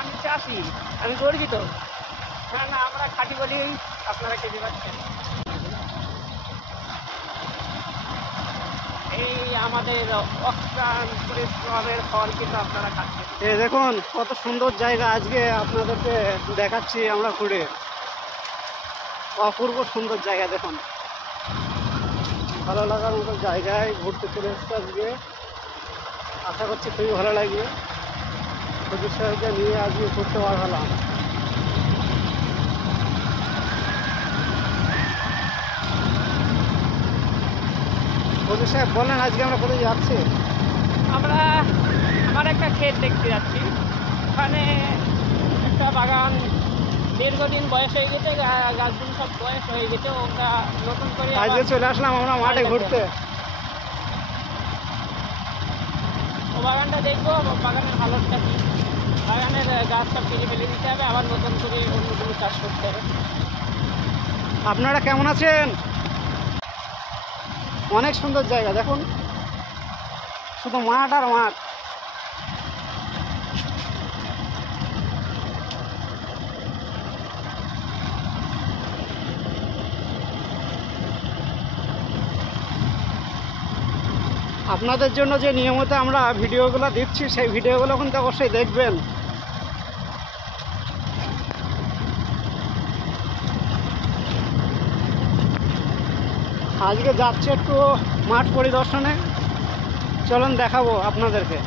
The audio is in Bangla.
আমি চাষি, আমি গর্বিত। হ্যাঁ না, আমরা খাঁটি বলি, আপনারা খেতে পাচ্ছেন। এই আমাদের অক্লান্ত পরিশ্রমের ফল কিন্তু আপনারা খাচ্ছেন। এই দেখুন কত সুন্দর জায়গা, আজকে আপনাদেরকে দেখাচ্ছি আমরা ঘুরে। অপূর্ব সুন্দর জায়গা দেখুন, ভালো লাগার মতো জায়গায় ঘুরতে চলে এসেছে আজকে। আশা করছি খুবই ভালো লাগবে। হুজুর সাহেবকে নিয়ে আজকে ঘুরতে পারলাম। হুজুর সাহেব বলেন আজকে আমরা কোথায় যাচ্ছি? আমরা আমার একটা ক্ষেত দেখতে যাচ্ছি। ওখানে একটা বাগান দীর্ঘদিন বয়স হয়ে গেছে, গাছগুলো সব বয়স হয়ে গেছে। ওটা নতুন করে আজকে চলে আসলাম আমরা মাঠে ঘুরতে। ও বাগানটা দেখবো, বাগানের হালতটা কি। বাগানের গাছ সব ফেলে ফেলে দিতে হবে, আবার নতুন করে অন্য কোনো চাষ করতে হবে। আপনারা কেমন আছেন? অনেক সুন্দর জায়গা দেখুন, শুধু মাঠ আর মাঠ। আপনাদের জন্য যে নিয়মিত আমরা ভিডিওগুলো দিচ্ছি, সেই ভিডিওগুলো কিন্তু অবশ্যই দেখবেন। আজকে যাচ্ছি একটু মাঠ পরিদর্শনে, চলুন দেখাবো আপনাদেরকে।